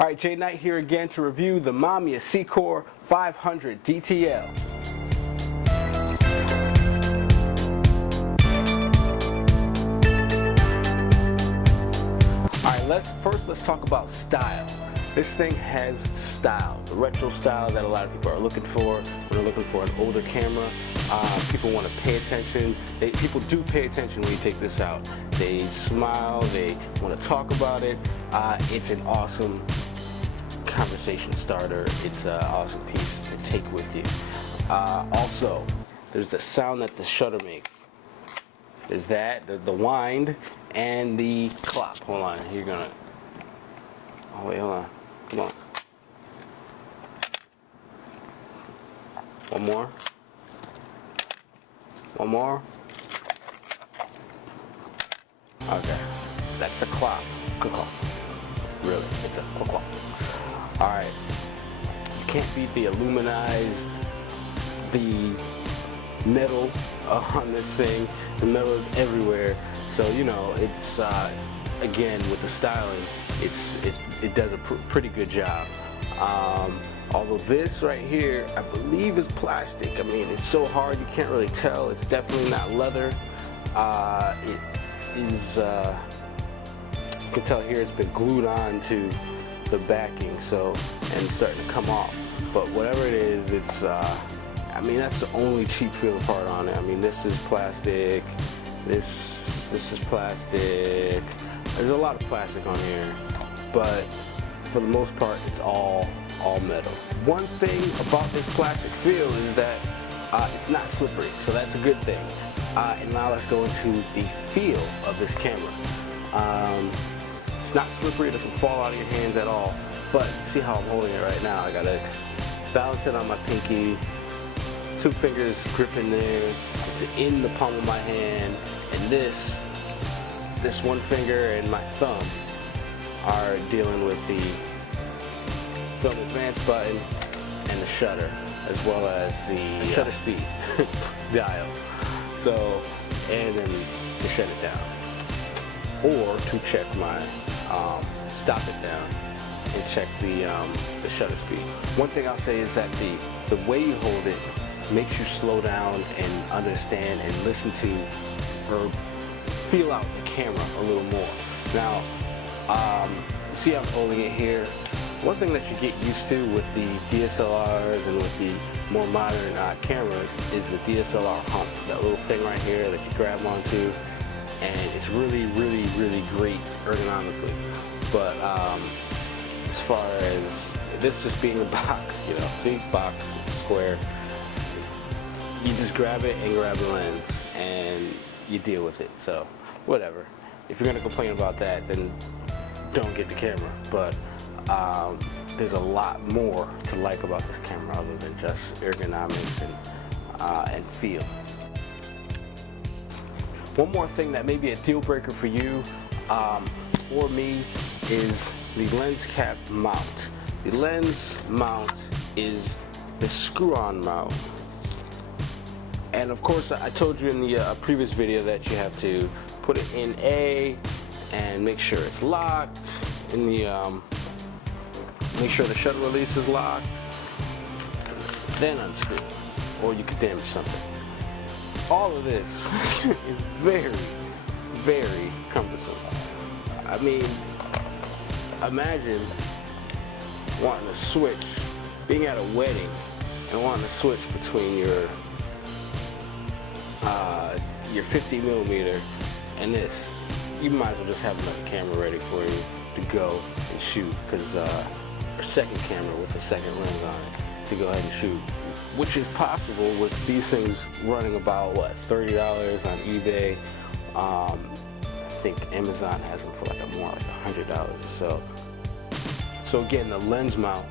Alright, Jay Knight here again to review the Mamiya Sekor 500DTL. Alright, let's talk about style. This thing has style, the retro style that a lot of people are looking for when they're looking for an older camera. People want to pay attention. People do pay attention when you take this out. They smile, they want to talk about it. It's an awesome conversation starter. It's an awesome piece to take with you. Also, there's the sound that the shutter makes. There's that, the wind, and the clop. Hold on, you're gonna. Oh wait, hold on. Come on. One more. One more. Okay, that's the clop. Really, it's a clop. All right. You can't beat the aluminized, the metal on this thing. The metal is everywhere. So you know, it's again with the styling, it does a pretty good job. Although this right here, I believe is plastic. I mean, it's so hard you can't really tell. It's definitely not leather. It is. You can tell here it's been glued on to the backing, so and it's starting to come off. But whatever it is, it's. I mean, that's the only cheap feel part on it. I mean, this is plastic. This is plastic. There's a lot of plastic on here, but for the most part, it's all metal. One thing about this plastic feel is that it's not slippery, so that's a good thing. And now let's go into the feel of this camera. It's not slippery, it doesn't fall out of your hands at all, but see how I'm holding it right now. I gotta balance it on my pinky, 2 fingers gripping there, it's in the palm of my hand, and this one finger and my thumb are dealing with the film advance button and the shutter, as well as the shutter speed dial. So, and then to shut it down, or to check my stop it down and check the shutter speed. One thing I'll say is that the way you hold it makes you slow down and understand and listen to or feel out the camera a little more. Now, you see I'm holding it here. One thing that you get used to with the DSLRs and with the more modern cameras is the DSLR hump, that little thing right here that you grab onto, and it's really great ergonomically. But as far as this just being a box, you know, big box, square, you just grab it and grab the lens and you deal with it. So whatever. If you're gonna complain about that, then don't get the camera. But there's a lot more to like about this camera other than just ergonomics and feel. One more thing that may be a deal breaker for you, or me, is the lens cap mount. The lens mount is the screw-on mount. And of course, I told you in the previous video that you have to put it in A and make sure it's locked. In the make sure the shutter release is locked, then unscrew, or you could damage something. All of this is very cumbersome. I mean, imagine wanting to switch, being at a wedding and wanting to switch between your 50mm and this. You might as well just have another camera ready for you to go and shoot, because or second camera with a second lens on it to go ahead and shoot, which is possible with these things running about what, $30 on eBay. I think Amazon has them for like more like $100 or so. So again, the lens mount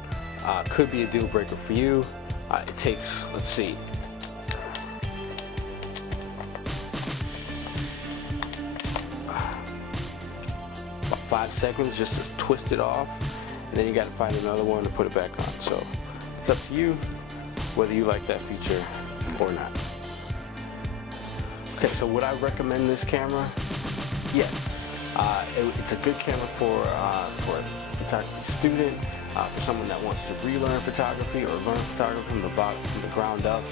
could be a deal breaker for you. It takes, let's see, about 5 seconds just to twist it off, and then you got to find another one to put it back on. So it's up to you whether you like that feature or not. Okay, so would I recommend this camera? Yes. It's a good camera for photography student, for someone that wants to relearn photography or learn photography from the ground up,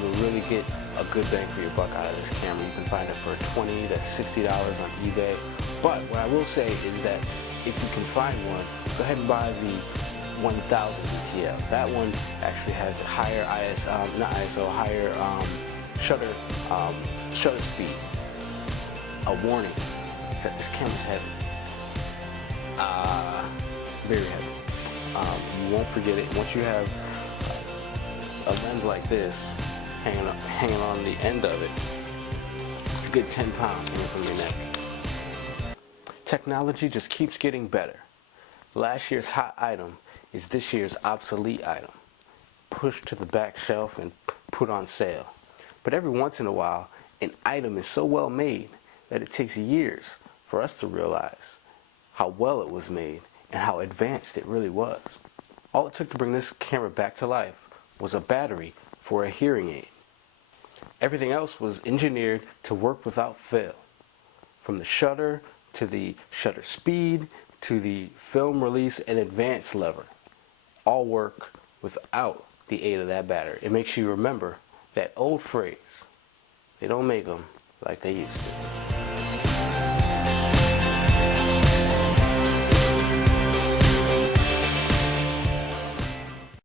you'll really get a good bang for your buck out of this camera. You can find it for $20 to $60 on eBay. But what I will say is that if you can find one, go ahead and buy the 1000DTL. That one actually has a higher higher shutter speed. A warning is that this camera's heavy. Very heavy. You won't forget it. Once you have a lens like this hanging on the end of it, it's a good 10 pounds hanging from your neck. Technology just keeps getting better. Last year's hot item is this year's obsolete item, pushed to the back shelf and put on sale. But every once in a while, an item is so well made that it takes years for us to realize how well it was made and how advanced it really was. All it took to bring this camera back to life was a battery for a hearing aid. Everything else was engineered to work without fail, from the shutter to the shutter speed to the film release and advance lever. All work without the aid of that battery. It makes you remember that old phrase, they don't make them like they used to.